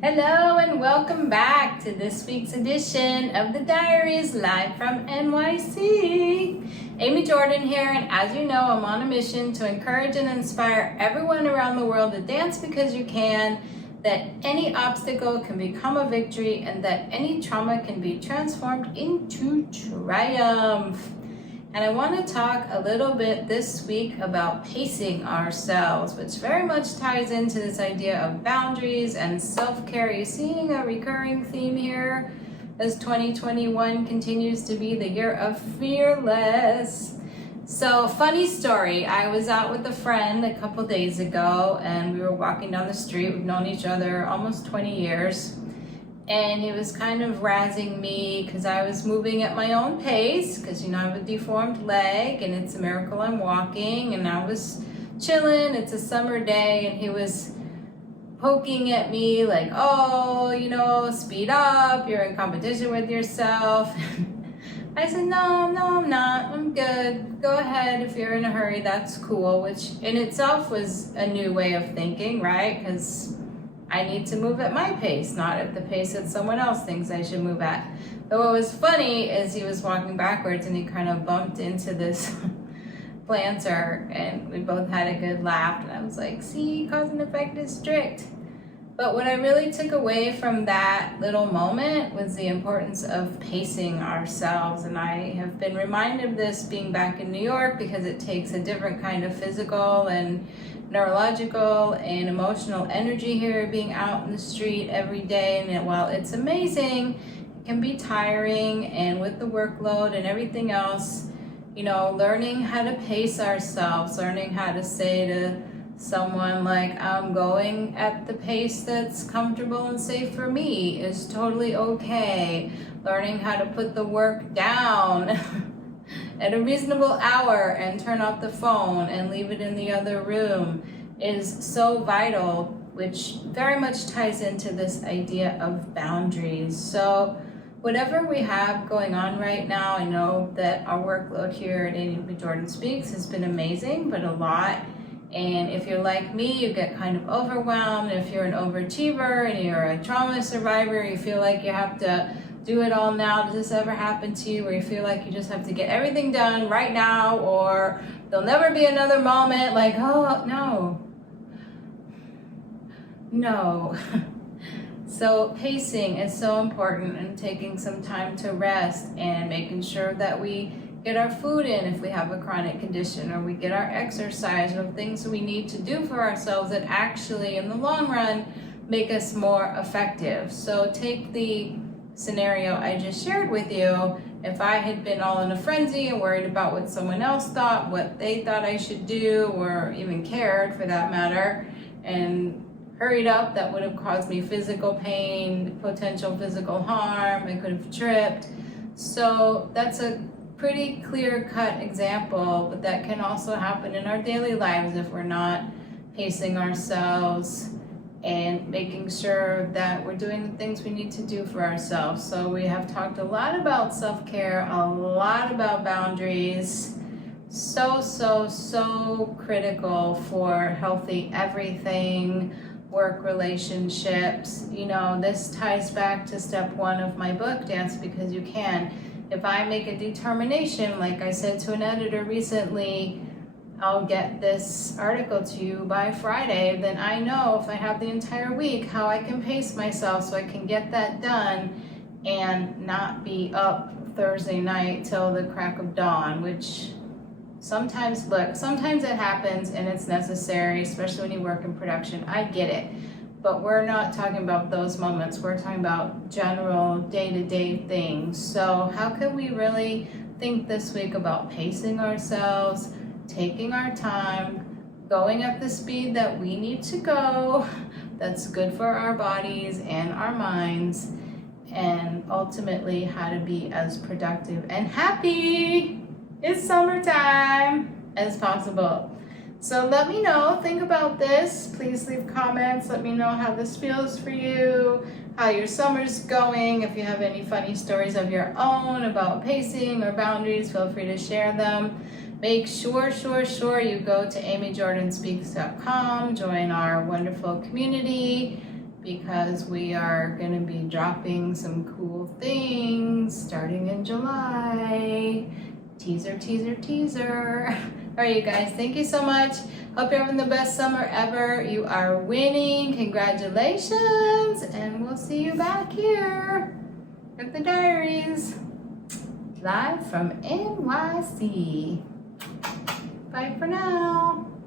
Hello and welcome back to this week's edition of the Diaries live from NYC. Amy Jordan here, and as you know, I'm on a mission to encourage and inspire everyone around the world to dance because you can, that any obstacle can become a victory, and that any trauma can be transformed into triumph. And I want to talk a little bit this week about pacing ourselves, which very much ties into this idea of boundaries and self-care. You're seeing a recurring theme here as 2021 continues to be the year of fearless. So, funny story, I was out with a friend a couple days ago and we were walking down the street. We've known each other almost 20 years. And he was kind of razzing me because I was moving at my own pace because, I have a deformed leg and it's a miracle I'm walking, and I was chilling. It's a summer day and he was poking at me like, oh, speed up. You're in competition with yourself. I said, no, I'm not. I'm good. Go ahead if you're in a hurry. That's cool, which in itself was a new way of thinking, right? Because I need to move at my pace, not at the pace that someone else thinks I should move at. But what was funny is he was walking backwards and he kind of bumped into this planter and we both had a good laugh. And I was like, see, cause and effect is strict. But what I really took away from that little moment was the importance of pacing ourselves. And I have been reminded of this being back in New York because it takes a different kind of physical and neurological and emotional energy here, being out in the street every day. And while it's amazing, it can be tiring, and with the workload and everything else, learning how to pace ourselves, learning how to say to someone like, I'm going at the pace that's comfortable and safe for me is totally okay. Learning how to put the work down at a reasonable hour and turn off the phone and leave it in the other room is so vital, which very much ties into this idea of boundaries. So whatever we have going on right now, I know that our workload here at Amy Jordan Speaks has been amazing, but a lot. And if you're like me, you get kind of overwhelmed. If you're an overachiever and you're a trauma survivor, you feel like you have to do it all now. Does this ever happen to you where you feel like you just have to get everything done right now, or there'll never be another moment like, oh, no. So pacing is so important, and taking some time to rest and making sure that we get our food in if we have a chronic condition, or we get our exercise, or things we need to do for ourselves that actually in the long run make us more effective. So take the scenario I just shared with you. If I had been all in a frenzy and worried about what someone else thought, what they thought I should do, or even cared for that matter, and hurried up, that would have caused me physical pain, potential physical harm. I could have tripped. So that's a pretty clear-cut example, but that can also happen in our daily lives if we're not pacing ourselves and making sure that we're doing the things we need to do for ourselves. So we have talked a lot about self-care, a lot about boundaries. So critical for healthy everything, work, relationships. This ties back to step 1 of my book, Dance Because You Can. If I make a determination, like I said to an editor recently, I'll get this article to you by Friday, then I know if I have the entire week how I can pace myself so I can get that done and not be up Thursday night till the crack of dawn, which sometimes it happens and it's necessary, especially when you work in production. I get it. But we're not talking about those moments. We're talking about general day-to-day things. So how can we really think this week about pacing ourselves, taking our time, going at the speed that we need to go, that's good for our bodies and our minds, and ultimately how to be as productive and happy, it's summertime, as possible. So let me know, think about this. Please leave comments. Let me know how this feels for you, how your summer's going. If you have any funny stories of your own about pacing or boundaries, feel free to share them. Make sure you go to amyjordanspeaks.com, join our wonderful community, because we are going to be dropping some cool things starting in July. Teaser, teaser, teaser. All right, you guys, thank you so much. Hope you're having the best summer ever. You are winning. Congratulations. And we'll see you back here at the Diaries, live from NYC. Bye for now.